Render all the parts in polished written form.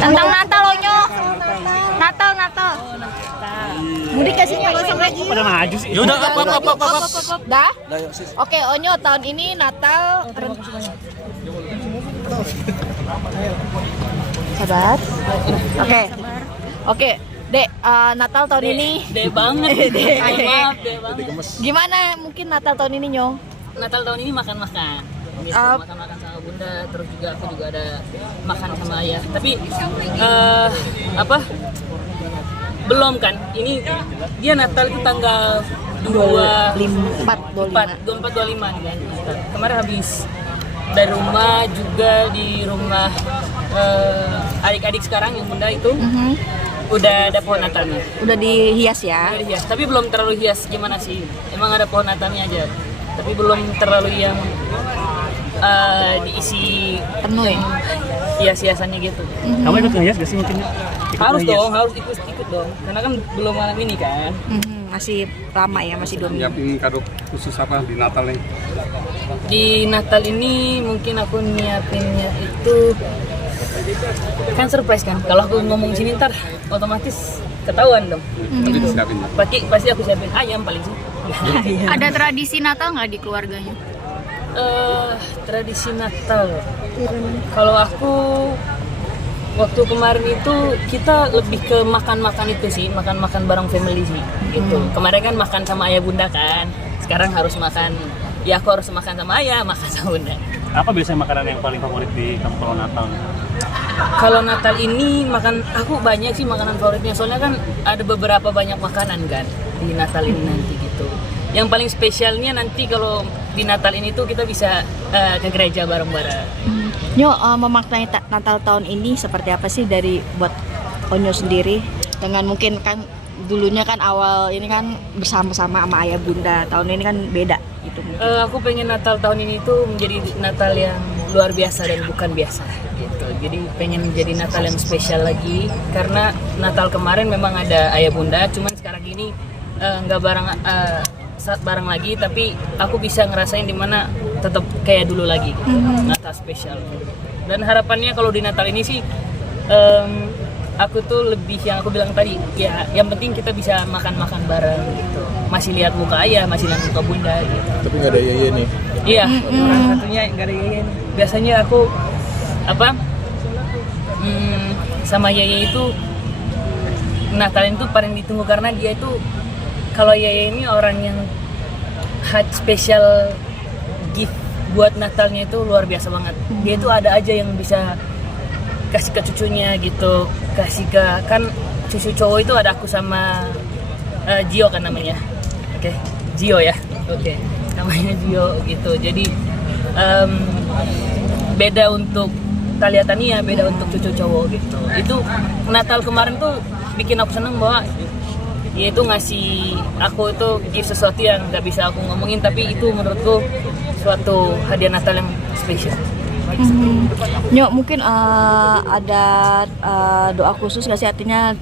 Tentang Natal Onyo. Natal. Mudik kasih nyoba lagi. Pada maju sih. Ya udah apa. Dah? Oke, Onyo tahun ini Natal sabar. Oke, Dek, Natal tahun ini Dek banget. Dek. Maaf, Dek banget. Gimana mungkin Natal tahun ini, Nyo? Natal tahun ini makan-makan. Gitu, makan-makan sama bunda, terus juga aku juga ada makan sama ayah. Tapi belum kan? Ini dia Natal itu tanggal 24, 25 nih kan. Kemarin habis dari rumah juga di rumah adik-adik sekarang yang bunda itu. Udah ada pohon Natalnya. Udah dihias ya? Udah dihias, tapi belum terlalu hias gimana sih? Emang ada pohon Natalnya aja, tapi belum terlalu yang diisi Penuh ya? hias-hiasannya gitu. Kamu ikut ngehias gak sih mungkin? Harus dong, harus ikut dong. Karena kan belum malam ini kan. Masih lama ya, masih 2 minggu. Nyiapin kado khusus apa di Natal nih? Di Natal ini mungkin aku nyiapinnya itu kan surprise kan. Kalau aku ngomong sini ntar otomatis ketahuan dong. Nanti disiapin. Pasti aku siapin ayam paling sih. Ada tradisi Natal nggak di keluarganya? Tradisi Natal. Kalau aku waktu kemarin itu kita lebih ke makan-makan itu sih, makan-makan bareng family sih, gitu. Kemarin kan makan sama ayah bunda kan. Sekarang harus makan, ya aku harus makan sama ayah, makan sama bunda. Apa biasanya makanan yang paling favorit di kampung Natal? Kalau Natal ini aku banyak sih makanan favoritnya. Soalnya kan ada beberapa banyak makanan kan di Natal ini nanti gitu. Yang paling spesialnya nanti kalau di Natal ini tuh kita bisa ke gereja bareng-bareng. Nyo, memaknai Natal tahun ini seperti apa sih dari buat Onyo sendiri? Dengan mungkin kan dulunya kan awal ini kan bersama-sama sama ayah bunda, tahun ini kan beda gitu. Aku pengen Natal tahun ini tuh menjadi Natal yang luar biasa dan bukan biasa gitu. Jadi pengen jadi Natal yang spesial lagi karena Natal kemarin memang ada ayah bunda, cuman sekarang ini nggak bareng lagi, tapi aku bisa ngerasain dimana tetap kayak dulu lagi gitu. Natal spesial. Dan harapannya kalau di Natal ini sih aku tuh lebih yang aku bilang tadi, ya yang penting kita bisa makan-makan bareng gitu. Masih lihat muka ayah, masih lihat muka bunda gitu. Tapi nggak ada Yeye nih. Iya, orang satunya nggak ada Yeye. Biasanya aku sama Yeye itu Natal itu paling ditunggu karena dia itu, kalau Yeye ini orang yang special gift buat Natalnya itu luar biasa banget. Dia itu ada aja yang bisa kasih ke cucunya gitu, kasih ke kan cucu cowok itu ada aku sama Gio kan namanya. Oke, Gio ya. Oke, namanya Gio gitu. Jadi beda untuk Talia Tania, beda untuk cucu cowok gitu. Itu Natal kemarin tuh bikin aku seneng bahwa dia itu ngasih aku itu gift sesuatu yang nggak bisa aku ngomongin, tapi itu menurutku suatu hadiah Natal yang spesial. Nyo, mungkin ada doa khusus nggak sih artinya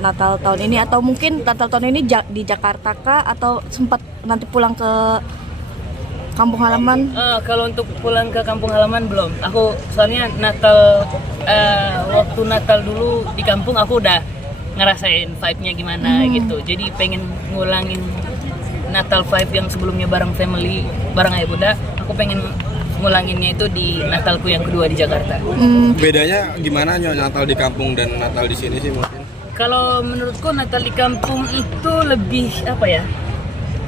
Natal tahun ini, atau mungkin Natal tahun ini di Jakarta kah, atau sempat nanti pulang ke kampung halaman? Kalau untuk pulang ke kampung halaman belum. Aku soalnya Natal waktu Natal dulu di kampung aku udah ngerasain vibe-nya gimana gitu. Jadi pengen ngulangin Natal vibe yang sebelumnya bareng family, bareng ayah bunda. Aku pengen ngulanginnya itu di Natalku yang kedua di Jakarta. Bedanya gimana Natal di kampung dan Natal di sini sih mungkin? Kalau menurutku Natal di kampung itu lebih apa ya?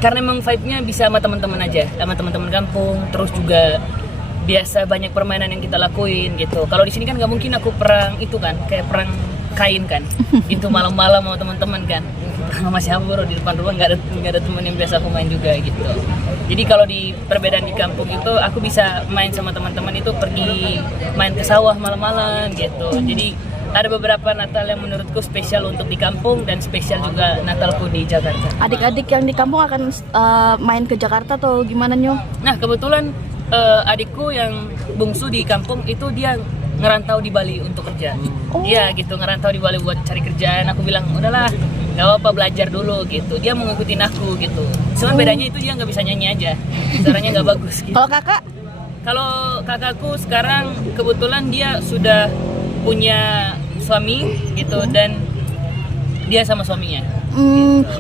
Karena emang vibe-nya bisa sama teman-teman aja, sama teman-teman kampung. Terus juga biasa banyak permainan yang kita lakuin gitu. Kalau di sini kan nggak mungkin aku perang itu kan, kayak perang kain kan, itu malam-malam sama teman-teman kan, sama siapa di depan rumah nggak ada teman yang biasa aku main juga gitu. Jadi kalau di perbedaan di kampung itu aku bisa main sama teman-teman itu pergi main ke sawah malam-malam gitu. Jadi ada beberapa Natal yang menurutku spesial untuk di kampung dan spesial juga Natalku di Jakarta. Adik-adik yang di kampung akan main ke Jakarta atau gimana, Nyo? Nah kebetulan adikku yang bungsu di kampung itu dia ngerantau di Bali untuk kerja. Iya gitu, ngerantau di Bali buat cari kerjaan. Aku bilang udahlah, nggak apa-apa, belajar dulu gitu. Dia mau ngikutin aku gitu. Cuma bedanya itu dia nggak bisa nyanyi aja, suaranya nggak bagus gitu. Kalau kakak? Kalau kakakku sekarang kebetulan dia sudah punya suami gitu dan dia sama suaminya.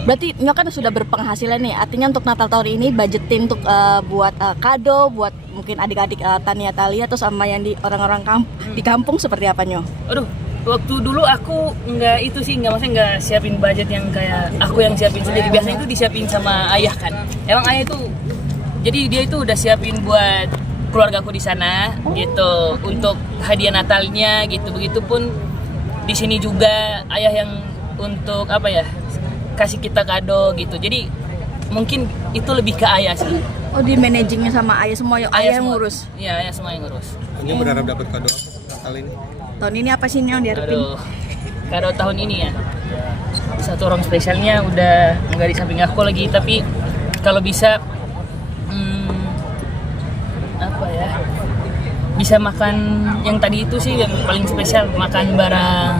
Berarti Nyo kan sudah berpenghasilan nih. Artinya untuk Natal tahun ini budgetin untuk buat kado buat mungkin adik-adik Tania Talia atau sama yang di orang-orang di kampung seperti apa Nyo? Aduh, waktu dulu aku maksudnya nggak siapin budget yang kayak aku yang siapin sendiri. Biasanya itu disiapin sama ayah kan. Emang ayah itu, jadi dia itu udah siapin buat keluargaku di sana gitu untuk hadiah Natalnya gitu. Begitupun di sini juga ayah yang untuk apa ya kasih kita kado gitu. Jadi mungkin itu lebih ke ayah sih. Oh, di managingnya sama ayah semua, ayah yang semua- ngurus. Iya, ayah semua yang ngurus. Ini berharap dapat kado apa Natal ini? Tahun ini apa sih Nyo yang diharapin? Aduh, kado tahun ini ya. Satu orang spesialnya udah nggak di samping aku lagi, tapi kalau bisa apa ya? Bisa makan yang tadi itu sih yang paling spesial, makan bareng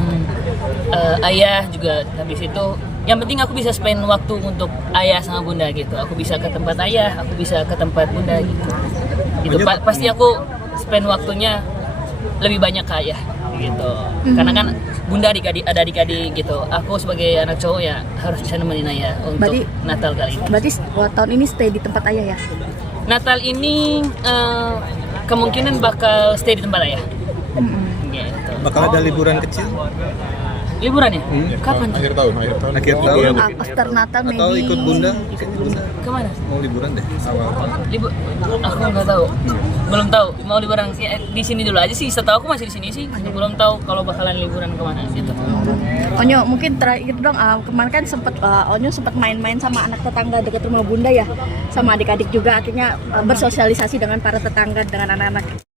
ayah juga. Habis itu yang penting aku bisa spend waktu untuk ayah sama bunda gitu. Aku bisa ke tempat ayah, aku bisa ke tempat bunda gitu. Itu pasti aku spend waktunya lebih banyak ke ayah gitu. Karena kan bunda ada adik-adik gitu. Aku sebagai anak cowok ya harus bisa nemenin ayah untuk Berarti- Natal kali ini. Berarti tahun ini stay di tempat ayah ya? Natal ini kemungkinan bakal stay di tempat ayah. Gitu. Bakal ada liburan kecil? Liburan ya? Kapan tuh? Akhir tahun. After Natal maybe. Atau ikut bunda? Kemana? Mau liburan deh awal. Aku nggak tahu. Belum tahu. Mau liburan di sini dulu aja sih. Setahu aku masih di sini sih. Belum tahu kalau bakalan liburan kemana gitu. Onyo mungkin terakhir dong, kemarin kan Onyo sempat main-main sama anak tetangga dekat rumah bunda ya, sama adik-adik juga, akhirnya bersosialisasi dengan para tetangga dengan anak-anak